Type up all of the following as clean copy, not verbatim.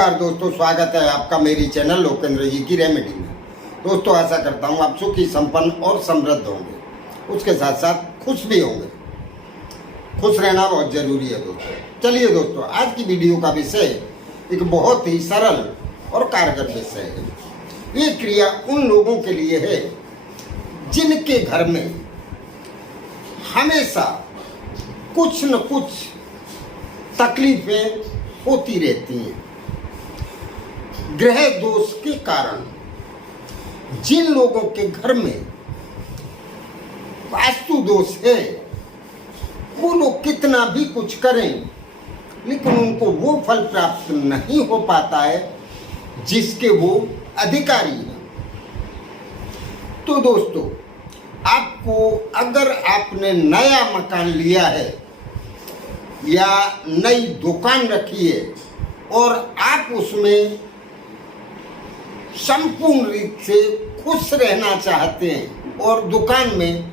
नमस्कार दोस्तों, स्वागत है आपका मेरी चैनल लोकेंद्र जी की रेमेडी में। दोस्तों, आशा करता हूँ आप सुखी, संपन्न और समृद्ध होंगे, उसके साथ साथ खुश भी होंगे। खुश रहना बहुत जरूरी है दोस्तों। चलिए दोस्तों, आज की वीडियो का विषय एक बहुत ही सरल और कारगर विषय है। ये क्रिया उन लोगों के लिए है जिनके घर में हमेशा कुछ न कुछ तकलीफें होती रहती हैं। ग्रह दोष के कारण जिन लोगों के घर में वास्तु दोष है, वो लोग कितना भी कुछ करें लेकिन उनको वो फल प्राप्त नहीं हो पाता है जिसके वो अधिकारी हैं। तो दोस्तों, आपको अगर आपने नया मकान लिया है या नई दुकान रखी है और आप उसमें संपूर्ण रूप से खुश रहना चाहते हैं और दुकान में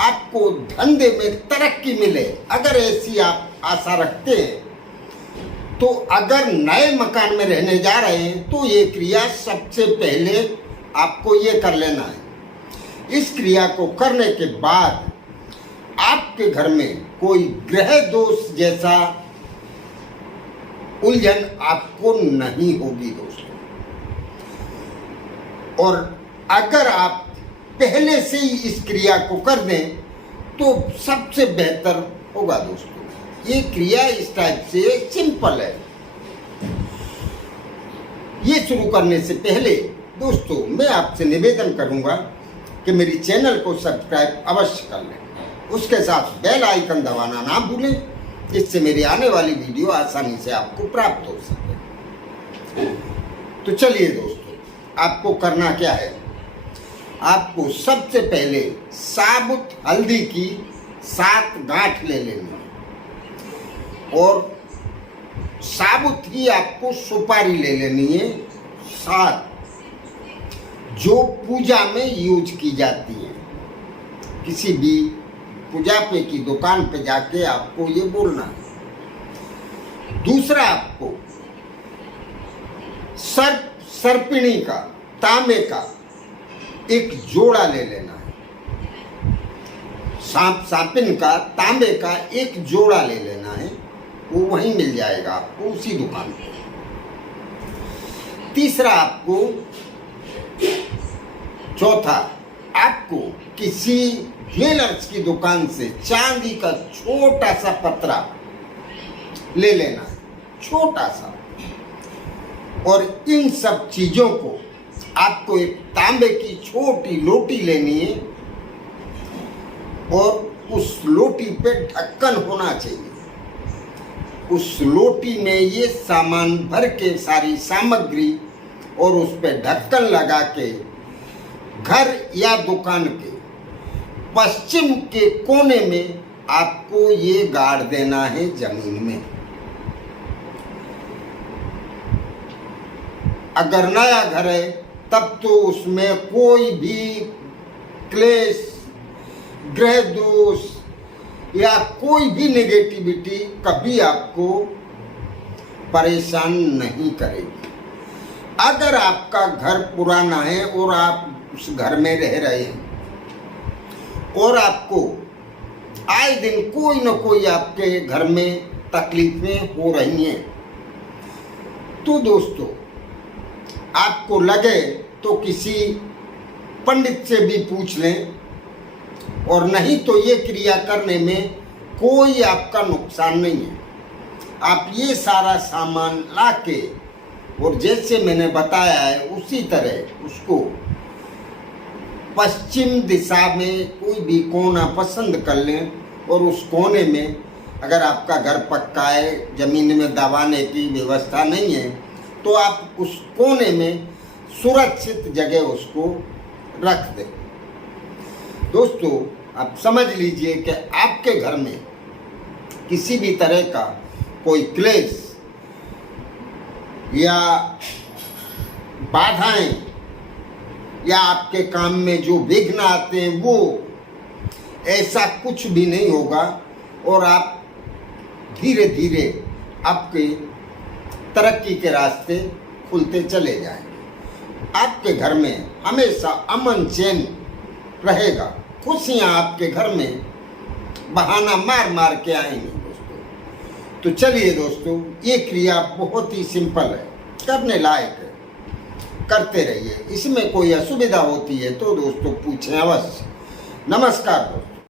आपको धंधे में तरक्की मिले, अगर ऐसी आप आशा रखते हैं तो अगर नए मकान में रहने जा रहे हैं तो ये क्रिया सबसे पहले आपको ये कर लेना है। इस क्रिया को करने के बाद आपके घर में कोई ग्रह दोष जैसा उलझन आपको नहीं होगी दोस्तों। और अगर आप पहले से ही इस क्रिया को कर दें तो सबसे बेहतर होगा दोस्तों। ये क्रिया इस टाइप से सिंपल है। ये शुरू करने से पहले दोस्तों, मैं आपसे निवेदन करूंगा कि मेरी चैनल को सब्सक्राइब अवश्य कर लें। उसके साथ बेल आइकन दबाना ना भूलें, जिससे मेरी आने वाली वीडियो आसानी से आपको प्राप्त हो सके। तो चलिए दोस्तों, आपको करना क्या है। आपको सबसे पहले साबुत हल्दी की 7 गांठ ले लेनी है और साबुत ही आपको सुपारी ले लेनी है 7, जो पूजा में यूज की जाती है। किसी भी पूजा पे की दुकान पे जाके आपको ये बोलना है। दूसरा, आपको सर्पिणी का, तांबे का एक जोड़ा ले लेना है। सांपिन का, तांबे का एक जोड़ा ले लेना है। वो वहीं मिल जाएगा आपको, उसी दुकान पे। तीसरा, आपको चौथा, आपको किसी ज्वेलर्स की दुकान से चांदी का छोटा सा पतरा ले लेना है, छोटा सा। और इन सब चीजों को आपको एक तांबे की छोटी लोटी लेनी है और उस लोटी पे ढक्कन होना चाहिए। उस लोटी में ये सामान भर के, सारी सामग्री, और उस पे ढक्कन लगा के घर या दुकान के पश्चिम के कोने में आपको ये गाड़ देना है जमीन में। अगर नया घर है तब तो उसमें कोई भी क्लेश, ग्रह दोष या कोई भी नेगेटिविटी कभी आपको परेशान नहीं करेगी। अगर आपका घर पुराना है और आप उस घर में रह रहे हैं और आपको आए दिन कोई न कोई आपके घर में तकलीफें हो रही हैं, तो दोस्तों, आपको लगे तो किसी पंडित से भी पूछ लें, और नहीं तो ये क्रिया करने में कोई आपका नुकसान नहीं है। आप ये सारा सामान लाके और जैसे मैंने बताया है उसी तरह उसको पश्चिम दिशा में कोई भी कोना पसंद कर लें, और उस कोने में, अगर आपका घर पक्का है, ज़मीन में दबाने की व्यवस्था नहीं है, तो आप उस कोने में सुरक्षित जगह उसको रख दें। दोस्तों, आप समझ लीजिए कि आपके घर में किसी भी तरह का कोई क्लेश या बाधाएं या आपके काम में जो विघ्न आते हैं, वो ऐसा कुछ भी नहीं होगा और आप धीरे धीरे आपके तरक्की के रास्ते खुलते चले जाएंगे। आपके घर में हमेशा अमन चैन रहेगा, खुशियाँ आपके घर में बहाना मार मार के आएंगे दोस्तों। तो चलिए दोस्तों, ये क्रिया बहुत ही सिंपल है, करने लायक है, करते रहिए। इसमें कोई असुविधा होती है तो दोस्तों पूछें अवश्य। नमस्कार दोस्तों।